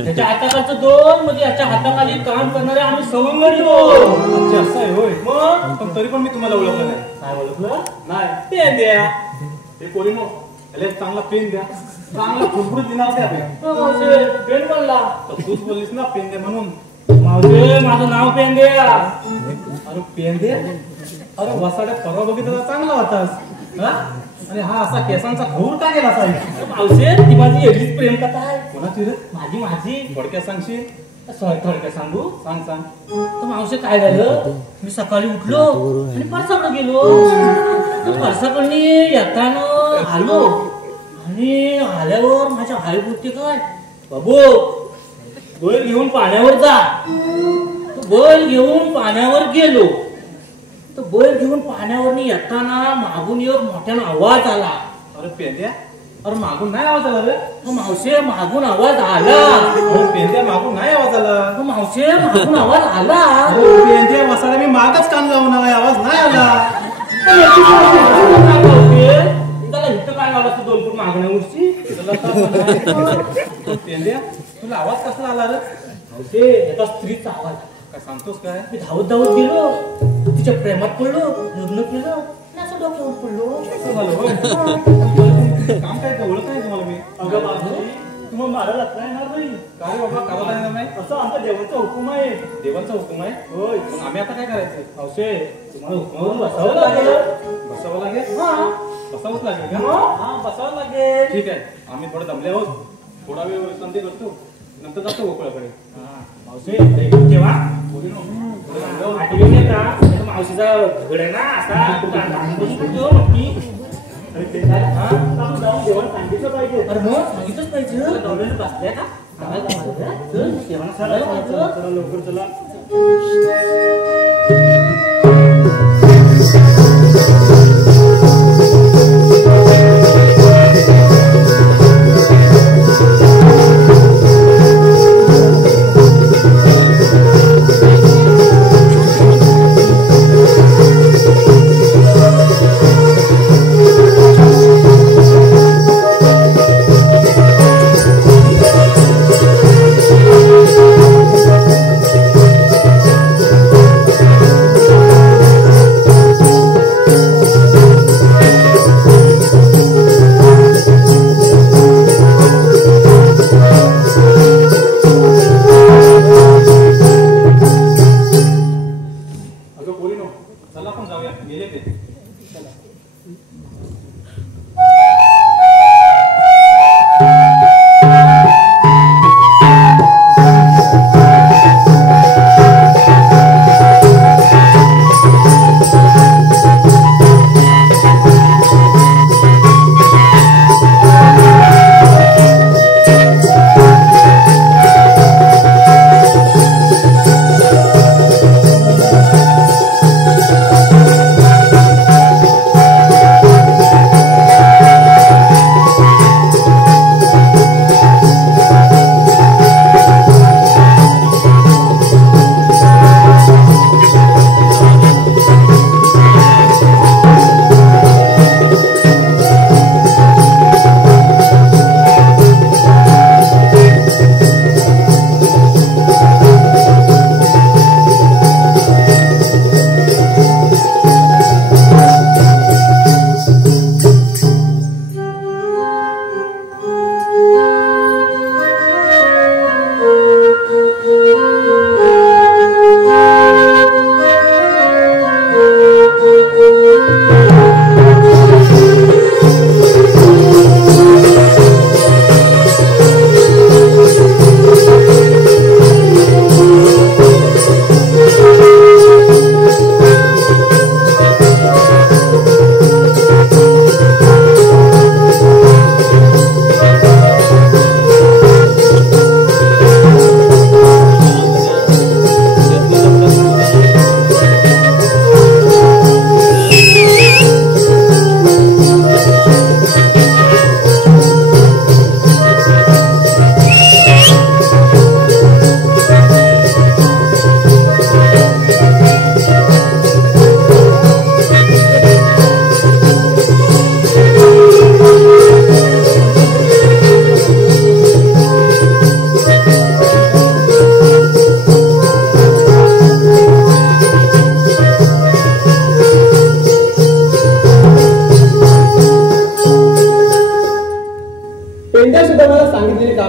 त्याच्या हाताखालचं दोन म्हणजे याच्या हाताखाली काम करणारे आम्ही सवंगडी दोन. अच्छा असं आहे होय. मग पण तरी पण मी तुम्हाला ओळखलं नाही. काय ओळखलं? नाही पेन द्या. ते पोरीनो याला एक चांगला पेन द्या. चांगला खुरखुरीत दिनार द्या पेन. मावशी पेन बोलला. तर तूच बोललीस ना पेन द्या म्हणून. मावशी माझं नाव पेन द्या. अरे पेन द्या. अरे वसाड्यात परवा बघितला चांगला होतास हा? आणि हा असा केसांचा घोर का गेला साहेब? मावशी ती माझी एवढीच प्रेम कथा आहे. कोणाची रे? माझी थोडक्यात सांगशील? थोडक्यात सांगू. सांग. तर मावशी काय झालं, मी सकाळी उठलो आणि परसाकडे गेलो. परसाकडे येताना आलो आणि आल्यावर माझ्या आई बोलते काय, बाबू बैल घेऊन पाण्यावर जा. तो बैल घेऊन पाण्यावर गेलो. तर बैल घेऊन पाण्यावर येताना मागून एक मोठ्यानं आवाज आला. अरे पेन द्या. अरे मागून नाही आवाज आला रे? मावशी मागून आवाज आला. अरे पेन द्या मागून नाही आवाज आला. मावशी मागून आवाज आला. अरे पेन द्या वसाड्या मी मागच कान लावून आवाज नाही आला. त्याला इथं काय लावलं असतं 2 फूट मागण्या उरची. पेंद्या तुला आवाज कसा आला रे? मावशी एका स्त्रीचा आवाज आला. काय सांगतोस काय? मी धावत गेलो, तिच्या प्रेमात पडलो, लग्न केलं आणि असं डोक्यावर पडलो. असं झालं होय. काम काय ते ओळख नाही तुम्हाला मी. अगं बाबा तुम्हाला मारा लागला येणार नाही. काय रे बाबा काला येणार नाही? असं आमचा देवाचा हुकूम आहे. देवाचा हुकूम आहे. होय मग आम्ही आता काय करायचं? मावशी तुम्हाला हुकमावरून बसावं लागेल. बसावं लागेल? हा बसावंच लागेल का? हा बसावं लागेल. ठीक आहे. आम्ही थोडं दमले आहोत. थोडा वेळ विश्रांती करतो. नंतर जातो गोकुळाकडे. मावशी जेव्हा आठवण येता मावशीचा घड आहे ना असा नक्की. जेवण सांगितलं पाहिजे. अरे मग सांगितलंच पाहिजे. गव्हर्नमेंट बसल्या का जेवण लवकर चला.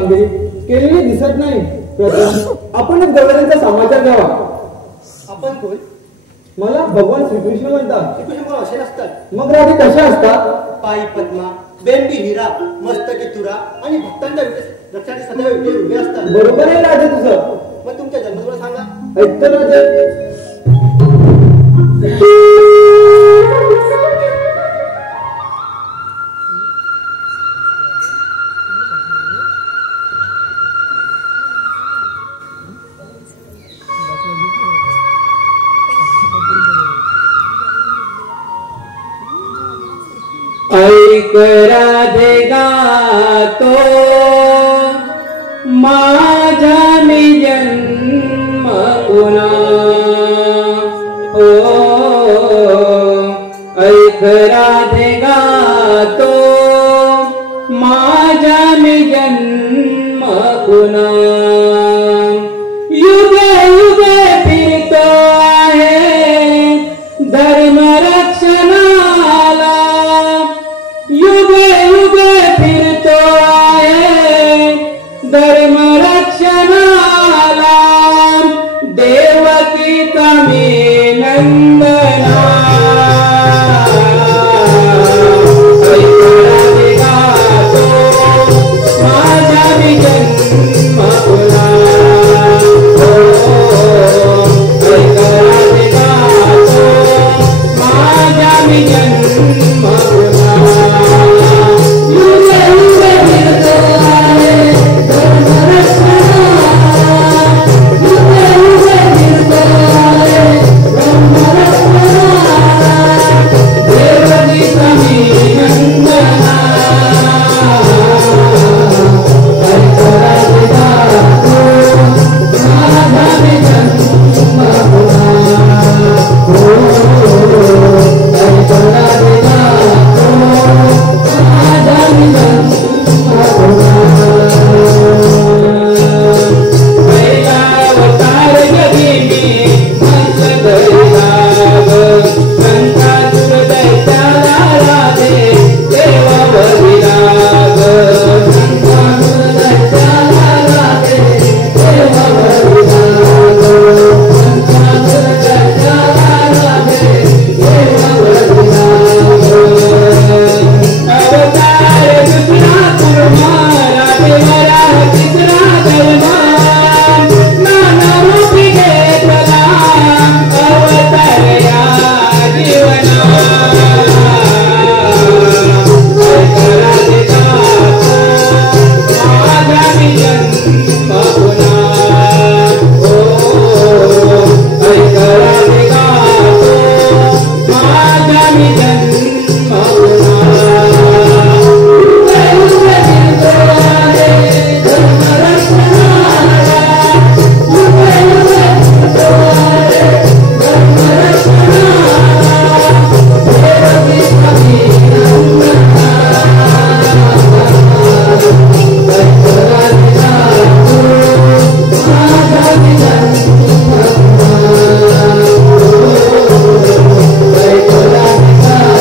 कामगिरी केलेली दिसत नाही. आपणच गवळ्यांचा समाचार द्यावा. आपण कोण? मला भगवान श्रीकृष्ण म्हणतात. श्रीकृष्ण असे नसतात. मग राधे कशा असतात? पायी पद्मा, बेंबी हिरा, मस्तकी तुरा आणि भक्तांच्या रक्षाचे सदैव विजय उभे असतात. बरोबर आहे राजे तुझं. मग तुमच्या जन्मस्थळ सांगा. ऐकतो राजे. ऐक राधे गातो माझा मी जन्म पुन्हा. ओ ऐक राधे गातो माझा मी जन्म पुन्हा. युगे युगे फिरतो आहे धर्म रक्षणाला. युगे युगे फिरतो आहे धर्म रक्षणाला. देवकीचा मी नंदना. ऐकराधे गातो माझा मी जन्म पुन्हा. ऐकराधे गातो माझा मी जन्म पुन्हा. युगे युगे फिरतो आहे धर्म रक्षणाला. युगे युगे फिरतो आहे धर्म रक्षणाला. देवकीचा मी नंदना. ऐकराधे गातो माझा मी जन्म पुन्हा. ऐकराधे गातो माझा मी जन्म पुन्हा. पहिला अवतार जगिनी हंस धरिला ग. संतासुर दैत्याला राधे देव बलिला ग. संतासुर दैत्याला राधे देव बलिला ग. संतासुर दैत्याला राधे देव बलिला ग. अवतार दुसरा कुर्मा राधे वरा तिसरा धर्मा. नाना रूपी घेतला अवतार या जीवना. ऐकराधे गातो माझा मी जन्म पुन्हा. ऐकराधे गातो माझा मी जन्म पुन्हा. युगे युगे फिरतो आहे धर्म रक्षणाला. युगे युगे फिरतो आहे धर्म रक्षणाला. देवकीचा मी नंदना. ऐकराधे गातो माझा मी जन्म पुन्हा. ऐकराधे गातो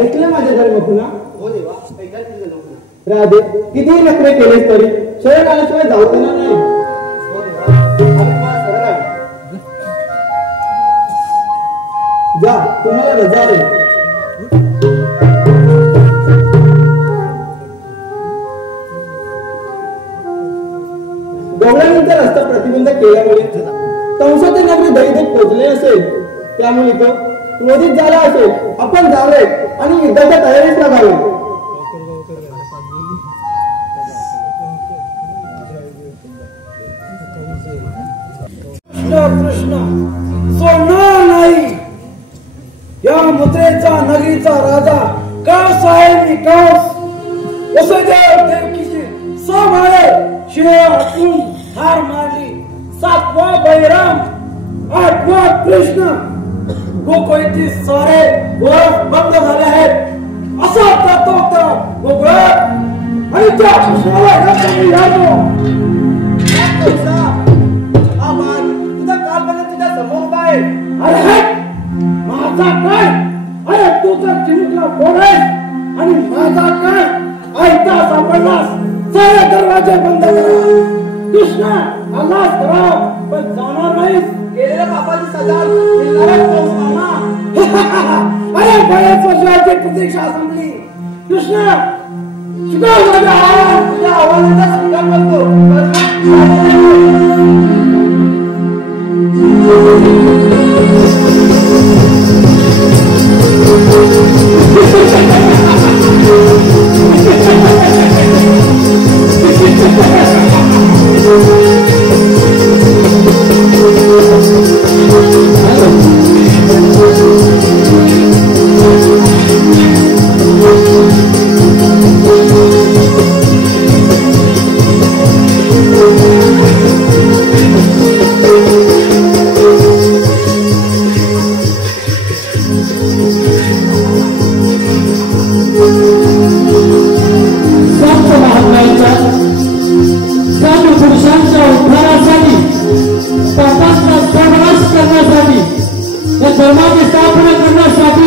ऐकलं माझ्या धर्मपुना? हो देवा, ऐकायला तुझं नको ना. राधे, कितीही नखरे केलेस तरी शरण आल्याशिवाय जाऊ देणार नाही. हो देवा, आम्ही तुम्हाला सरळ आहे. जा, तुम्हाला रजा आहे. गवळ्यानंतर रस्ता प्रतिबंध केल्यामुळे कंसाचे नगरी दैनिक पोचले असेल. त्यामुळे तो क्रोधित झाला असेल. आपण जावे आणि युद्धाच्या तयारीस लागावे. कृष्ण सोडणार नाही. या मुद्रेचा नगरीचा राजा कंस आहे. मी कंस वसुदेव देवकीची समाळे शिळे हातून हार मारली. 7वा बैराम, 8वा कृष्ण. गोकुळातील सारे गोरख बंद झाले आहेत. असा जातो होता गोकुळात आणि त्या कृष्णाला तुझा कालपर्यंत तुझ्या समोर काय? अरे माझा काय? अरे तू तर चिमुकला कोण आहे आणि माझा काय? ऐकता सापडलास सारे दरवाजे बंद करा. कृष्ण आलास करा पण जाणार नाहीस. गेलेल्या पापाची सजा मिळणारच पाऊस मामा. अरे बऱ्याच वर्षाची प्रतीक्षा संपली. कृष्ण शिकाव माझा आवाज. तुझ्या आवाजाचा स्वीकार करतो. धर्माची स्थापना करण्यासाठी